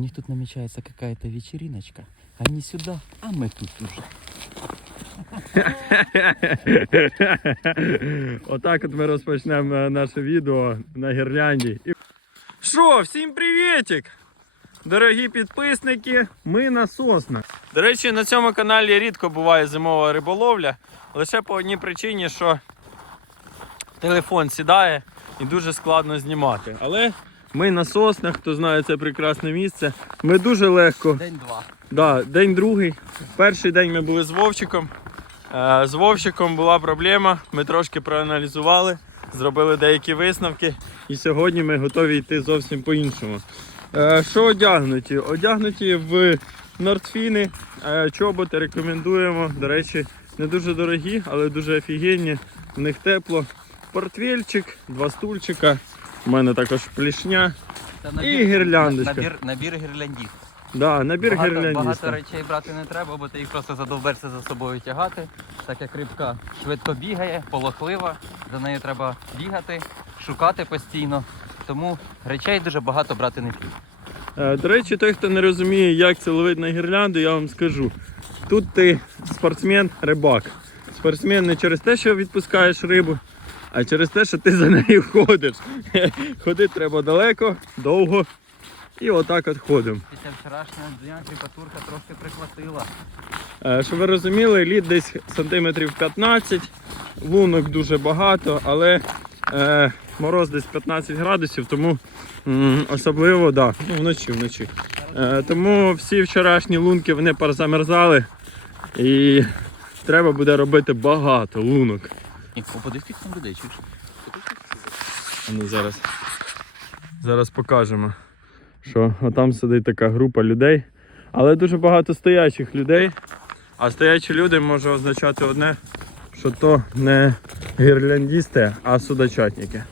них тут намечается какая-то вечериночка. Они сюда, а мы тут уже. Отак от ми розпочнемо е, наше відео на гірлянді. Що, всім привітик! Дорогі підписники, ми на соснах. До речі, на цьому каналі рідко буває зимова риболовля, лише по одній причині, що телефон сідає і дуже складно знімати. Але ми на соснах, хто знає це прекрасне місце. Ми дуже легко День-два. Да, день другий. Перший день ми були з Вовчиком. Е, З Вовчиком була проблема. Ми трошки проаналізували, зробили деякі висновки. І сьогодні ми готові йти зовсім по-іншому. Е, Що одягнуті? Одягнуті в Нордфіни. Е, Чоботи рекомендуємо. До речі, не дуже дорогі, але дуже офігенні. В них тепло. Портфельчик, два стульчика. У мене також плішня. Та І гірляндочка. Набір, набір гірляндів. Да, набір багато, гірляндіста. багато речей брати не треба, бо ти їх просто задовбешся за собою тягати. Так як рибка швидко бігає, полохлива, за нею треба бігати, шукати постійно. Тому речей дуже багато брати не. Е, До речі, той, хто не розуміє, як це ловити на гірлянду, я вам скажу. Тут ти спортсмен-рибак. Спортсмен не через те, що відпускаєш рибу, а через те, що ти за нею ходиш. Ходити треба далеко, довго. І отак от ходимо. Після вчорашнього дня кріпатурка трошки прихватила. Е, Щоб ви розуміли, лід десь сантиметрів 15, лунок дуже багато, але е, мороз десь 15 градусів, тому м, особливо, да, ну, вночі, вночі. Е, тому всі вчорашні лунки вони порозамерзали і треба буде робити багато лунок. Попади скільки там людей, чуєш? Ну, зараз, зараз покажемо, що там сидить така група людей, але дуже багато стоячих людей. А стоячі люди може означати одне, що то не гірляндісти, а судочатники.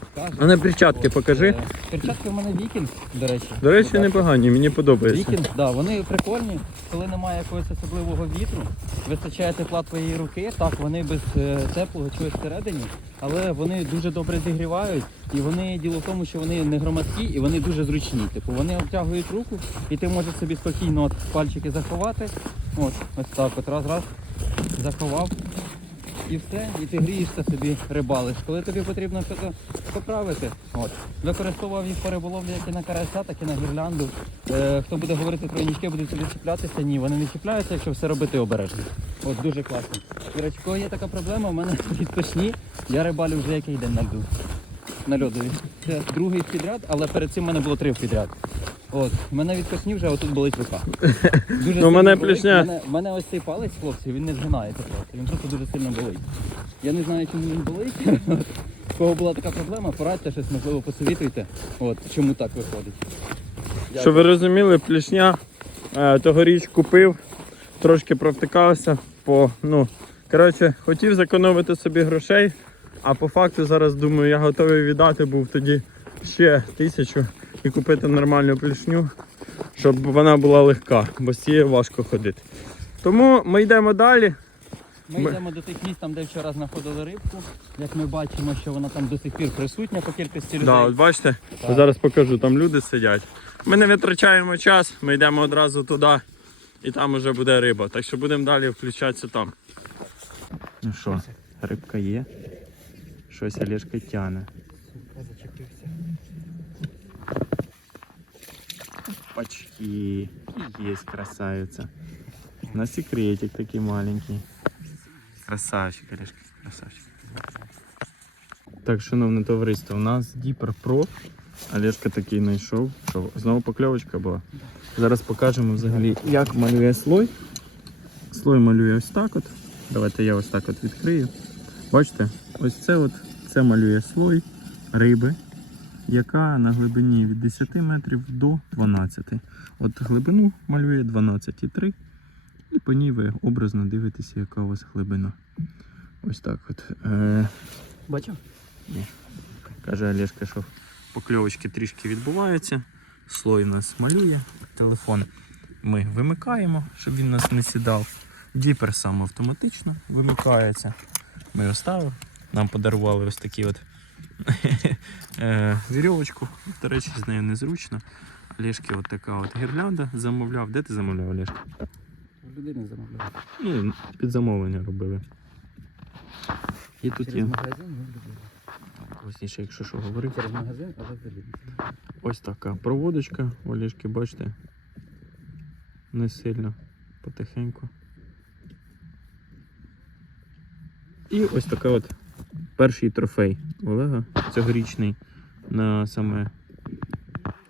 А на перчатки покажи. Перчатки в мене вікінг, до речі. До речі, непогані, мені подобається. Вікінг, да, вони прикольні, коли немає якогось особливого вітру, вистачає тепла твоєї руки, так, вони без е, теплого чогось всередині, але вони дуже добре зігрівають, і вони діло в тому, що вони не громадські і вони дуже зручні. Типу вони обтягують руку, і ти можеш собі спокійно от пальчики заховати. От, ось так, от раз, раз, заховав. І все, і ти грієшся собі рибалиш. Коли тобі потрібно щось поправити, от. Використовував їх по риболовлі як і на карася, так і на гірлянду. Е, хто буде говорити про нічки, будуть собі чіплятися, ні, вони не чіпляються, якщо все робити обережно. От дуже класно. Коли є така проблема, у мене відпочні, я рибалю вже який день на льду. На льодові. Це другий підряд, але перед цим в мене було три підряд. От, в мене відпочні вже отут болить рука. Дуже Ну, мене болить. мене, мене ось цей палець, хлопці, він не згинається просто. Він просто дуже сильно болить. Я не знаю, чому він болить. У кого була така проблема, порадьте щось, можливо, посовітуйте. От, чому так виходить. Щоб ви розуміли, плішня е, тогоріч купив, трошки провтикався по. Ну, коротше, хотів зекономити собі грошей, а по факту зараз думаю, я готовий віддати був тоді ще тисячу і купити нормальну плішню, щоб вона була легка, бо з цією важко ходити. Тому ми йдемо далі. Ми Ми- йдемо до тих місць, там, де вчора знаходили рибку. Як ми бачимо, що вона там до сих пір присутня по кількості людей. Да, от бачите, Так. зараз покажу, там люди сидять. Ми не витрачаємо час, ми йдемо одразу туди і там вже буде риба. Так що будемо далі включатися там. Ну що, рибка є. Щось Олешка тяне. Пачки. Есть красавица. На секретик такой маленький. Красавчик, Олешка, красавчик. Так, шановне товариство, у нас Діпер Про. Олешка такий знайшов. Знову покльовочка була. Зараз покажемо взагалі, як малює слой. Слой малює ось так от. Давайте я ось так от відкрию. Бачите, ось це от це малює слой риби, яка на глибині від 10 метрів до 12. От глибину малює 12,3. І по ній ви образно дивитеся, яка у вас глибина. Ось так от. Е, Бачив? Каже Олешка, що покльовочки трішки відбуваються. Слой у нас малює. Телефон ми вимикаємо, щоб він нас не сідав. Діпер сам автоматично вимикається. Ми його ставимо. Нам подарували ось такі от вірьовочку. До речі, з нею незручно. Олешки от така от гірлянда замовляв. Де ти замовляв, Олешка? Людини замовляє. Ну, під замовлення робили. І тут є. магазин, ну, людина. Голосніше, якщо що говорив. Через магазин, але в людині. Ось така проводочка, у Олешки, бачите. Не сильно, потихеньку. І ось така от перший трофей Олега цьогорічний на саме.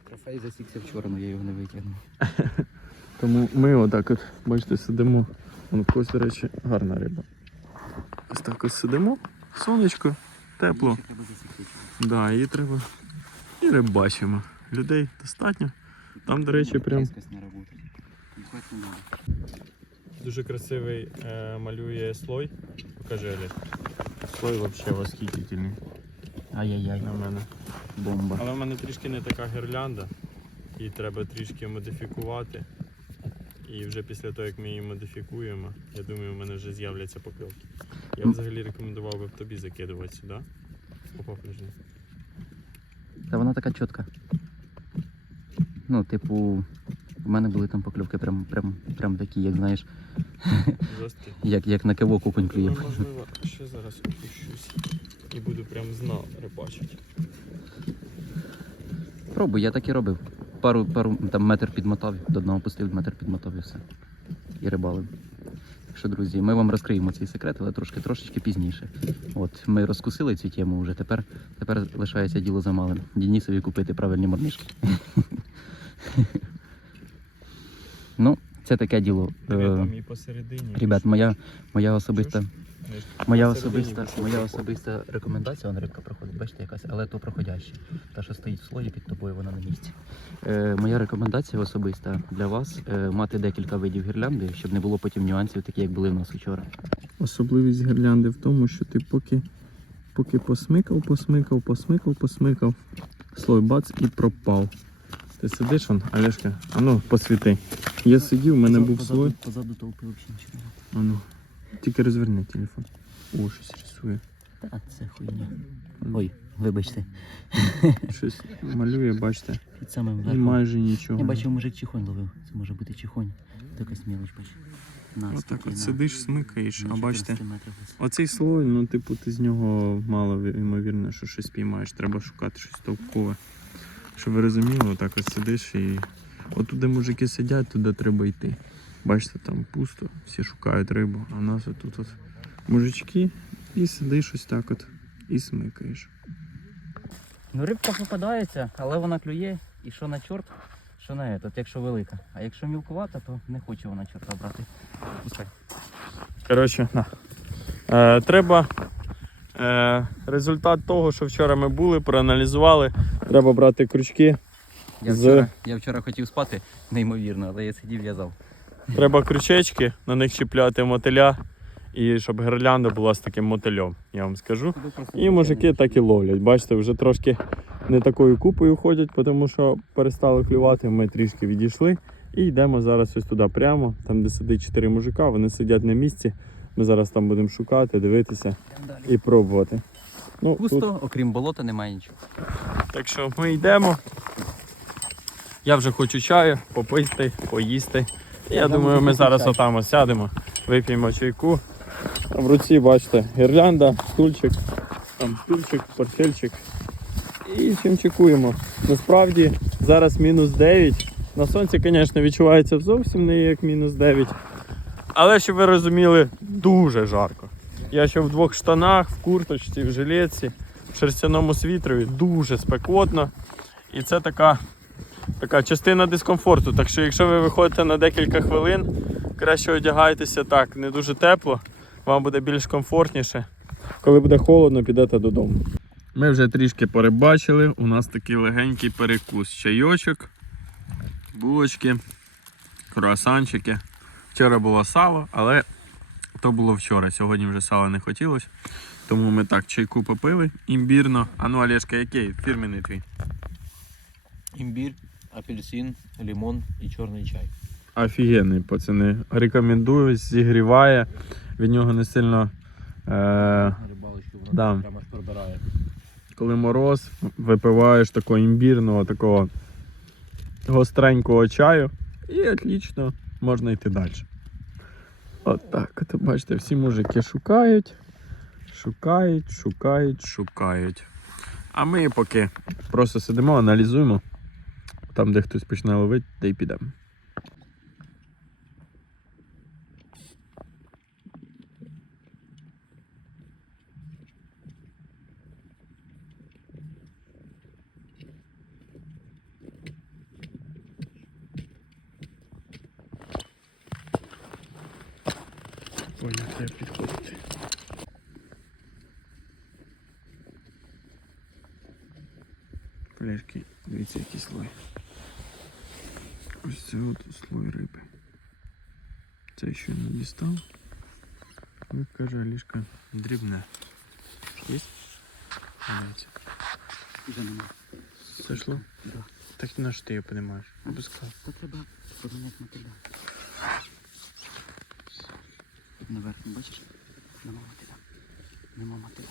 Трофей засікся вчора, але я його не витягнув. Тому ми отак от, бачите, сидимо. Вон в когось, до речі, гарна риба. Ось так ось сидимо, сонечко, тепло. Треба. Да, її треба. І рибачимо. Людей достатньо. Там, до речі, прям. Дуже красивий е, малює слой. Покажи, Олег. Слой взагалі восхитительний Ай-яй-яй. на мене. Бомба. Але в мене трішки не така гірлянда. Її треба трішки модифікувати. І вже після того, як ми її модифікуємо, я думаю, у мене вже з'являться покльовки. Я взагалі рекомендував би тобі закидувати сюди. Опа, подожди. Та вона така чітка. Ну, типу, в мене були там покльовки прям, прям, прям такі, як знаєш, Жорсткий. як, як на кивок окунь клює. Ну, можливо, ще зараз опущусь і буду прям знав рибачити. Пробуй, я так і робив. Пару, пару там метр підмотав, до дна опустив, метр підмотав і все. І рибалив. Так що, друзі, ми вам розкриємо цей секрет, але трошки трошечки пізніше. От ми розкусили цю тему вже. Тепер, тепер лишається діло за малим. Дінісові купити правильні морнишки. ну, це таке діло. Е, там і посередині. Ребят, моя, моя особиста. Моя особиста, моя особиста рекомендація, вона рибка проходить, бачите, якась, але то проходяща. Та, що стоїть в слої під тобою, вона на місці. Е, моя рекомендація особиста для вас е, мати декілька видів гірлянди, щоб не було потім нюансів, такі як були в нас вчора. Особливість гірлянди в тому, що ти поки, поки посмикав, посмикав, посмикав, посмикав, слой бац і пропав. Ти сидиш, он, Олешка, а ну посвіти. Я сидів, у мене був слой. Позаду толпи взагалі нічого. А ну, тільки розверни телефон. О, щось рисує. Та це хуйня. Ой, вибачте, Щось малює, бачите. під самим І майже нічого. Я бачив, мужик чихонь ловив. Це може бути чихонь. Така смілоч, бач. На, Отак скільки, от сидиш, смикаєш, а бачите. 14 метрів десь. Оцей слой, ну, типу, ти з нього мало ймовірно, що щось піймаєш. Треба шукати щось толкове. Щоб ви розуміли, отак ось сидиш і. Отуди мужики сидять, туди треба йти. Бачите, там пусто, всі шукають рибу, а в нас отут от мужички, і сидиш ось так от, і смикаєш. Ну, рибка попадається, але вона клює. І що на чорт, що на этот, якщо велика. А якщо мілкувата, то не хоче вона чорта брати. Пускай. Коротше, на. Е, треба е, результат того, що вчора ми були, проаналізували. Треба брати крючки. Я З- вчора, я вчора хотів спати, неймовірно, але я сидів в'язав. Треба крючечки, на них чіпляти мотиля, і щоб гірлянда була з таким мотильом, я вам скажу. І мужики так і ловлять. Бачите, вже трошки не такою купою ходять, тому що перестали клювати. Ми трішки відійшли і йдемо зараз ось туди прямо, там де сидить чотири мужика, вони сидять на місці. Ми зараз там будемо шукати, дивитися і пробувати. Ну, тут Пусто, окрім болота, немає нічого. Так що ми йдемо. Я вже хочу чаю, попити, поїсти. Я Я думаю, ми зараз чай. отам сядемо, вип'ємо чайку. А в руці, бачите, гірлянда, стульчик, там стульчик, портфельчик. І чим чекуємо. Насправді зараз мінус 9. На сонці, звісно, відчувається зовсім не як мінус 9. Але щоб ви розуміли, дуже жарко. Я ще в двох штанах, в курточці, в жилетці, в шерстяному світрові, дуже спекотно. І це така, така частина дискомфорту. Так що, якщо ви виходите на декілька хвилин, краще одягайтеся так, не дуже тепло, вам буде більш комфортніше. Коли буде холодно, підете додому. Ми вже трішки перебачили. У нас такий легенький перекус. Чайочок, булочки, круасанчики. Вчора було сало, але то було вчора. Сьогодні вже сала не хотілося. Тому ми так чайку попили імбірно. А ну, Олешка, який фірменний твій? Имбирь, апельсин, лимон и черный чай. Офігенний, пацани. Рекомендую, зігріває. Від нього не сильно. Е- да. прям аж коли мороз, випиваєш такого імбірного, такого гостренького чаю і отлично можна йти далі. От так, от бачите, всі мужики шукають, шукають, шукають, шукають. А ми поки просто сидимо, аналізуємо. Там, де хтось почне ловити, та й підемо. Понял, треба підходити. Пляшки, дивіться, який слой. Ось це от слой риби. Це ще не дістав. Як каже Алішка, дрібне. Є? Дивіться. Вже нема. Сошло? Да. Так на що ти його піднімаєш? Опускай. Та треба поміняти Мотиля. Наверх, бачиш? Нема мотиля. Нема мотиля.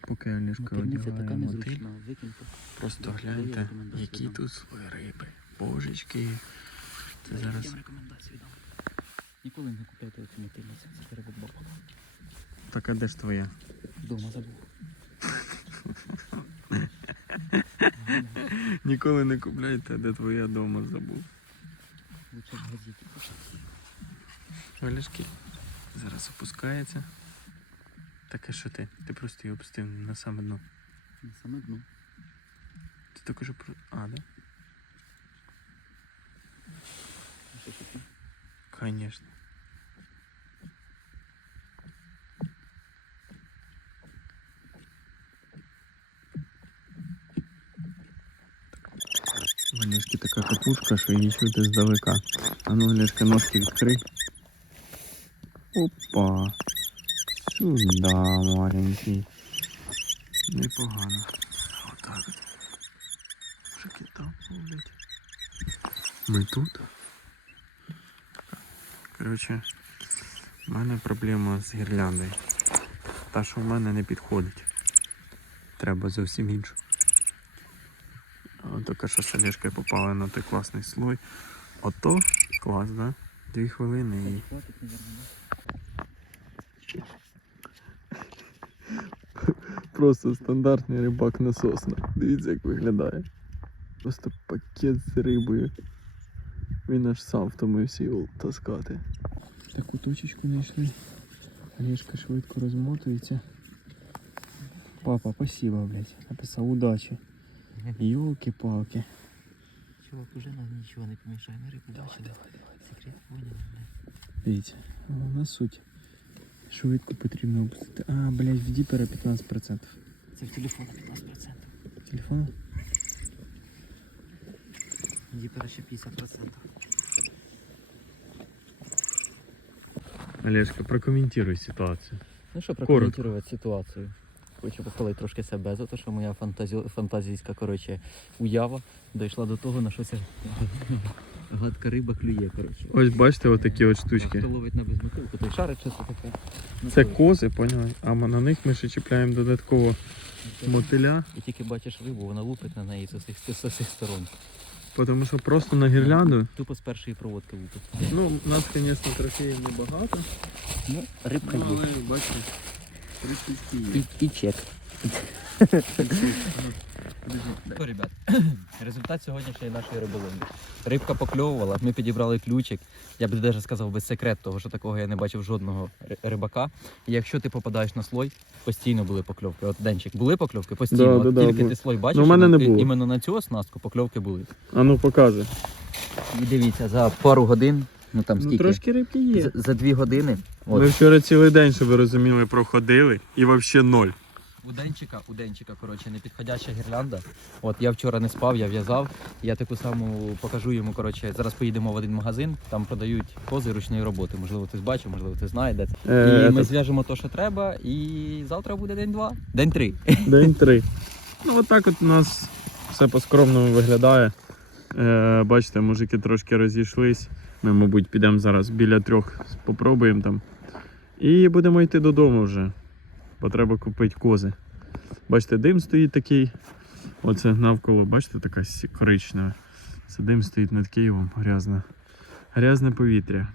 Поки така одягає мотиль, просто гляньте, які тут слої риби. Божечки. Це зараз. Ніколи не купляйте оцю мотильницю, це перевод бабок. Так, а де ж твоя? Дома забув. Ніколи не купляйте, де твоя вдома забув. Валяшки. Зараз опускається. Так а що ти? Ти просто її опустив на саме дно. На саме дно. Ти також про. А, да? Конечно. Капушка, що її чути здалека. А ну, Валешка, ножки відкрий. Опа. Сюда, маленький. Непогано. Отак от. Мужики там ловлять. Ми тут. Коротше, в мене проблема з гірляндою. Та, що в мене не підходить. Треба зовсім іншу. Така що салежка попала на той класний слой. Ото клас, да? Дві хвилини і. Просто стандартний рибак на соснах. Дивіться, як виглядає. Просто пакет з рибою. Він аж сам втомився його таскати. Таку точечку знайшли. Олежка швидко розмотується. Папа, спасибо, блядь. Написав удачі. Йолки-палки. Чувак, уже нам нічого не помішає на рибу. Давай, давай, давай. Секрет понял, Дивіться, головна суть. Швидко потрібно опустити. А, блядь, в діпера 15%. Це в телефоні 15%. Телефон? Діпера ще 50%. Олежка, прокоментуй ситуацію. Ну що, Коротко. прокоментувати ситуацію. Хочу похвалити трошки себе за те, що моя фантазі... фантазійська коротше, уява дійшла до того, на що ця гадка риба клює. Коротше. Ось бачите, отакі от штучки. Хто ловить на безмотилку, той шарить щось таке. Ну, Це кози, поняли? А на них ми ще чіпляємо додатково мотиля, І тільки бачиш рибу, вона лупить на неї з усіх, сторон. тому що просто на гірлянду. Тупо з першої проводки лупить. Ну, у нас, звісно, трофеїв небагато. Ну, рибка Ну, є. але бачите, і чек. Що, ребят, результат сьогоднішньої нашої риболовлі. Рибка покльовувала, ми підібрали ключик. Я б навіть сказав без секрет, того що такого я не бачив жодного рибака. І якщо ти попадаєш на слой, постійно були покльовки. От денчик, були покльовки? Постійно. Да, От да, да, тільки бу- ти слой бачиш, Ну, мене не було. іменно на цю оснастку покльовки були. А ну показуй. І дивіться, за пару годин, ну там Ну трошки рибки є. За, за дві години. От. Ми вчора цілий день, щоб ви розуміли, проходили і взагалі ноль. У денчика, у денчика, коротше, непідходяща гірлянда. От я вчора не спав, я в'язав. Я таку саму покажу йому. Коротше, зараз поїдемо в один магазин, там продають кози ручної роботи. Можливо, хтось бачив, можливо, хтось знає, де це. Е, і ми зв'яжемо то, що треба, і завтра буде день два. День три. День три. Ну, отак от у нас все по-скромному виглядає. Е, бачите, мужики трошки розійшлись. Ми, мабуть, підемо зараз біля трьох, попробуємо там. І будемо йти додому вже. бо треба купити кози. Бачите, дим стоїть такий. Оце навколо, бачите, така коричнева. Це дим стоїть над Києвом, грязне. Грязне повітря.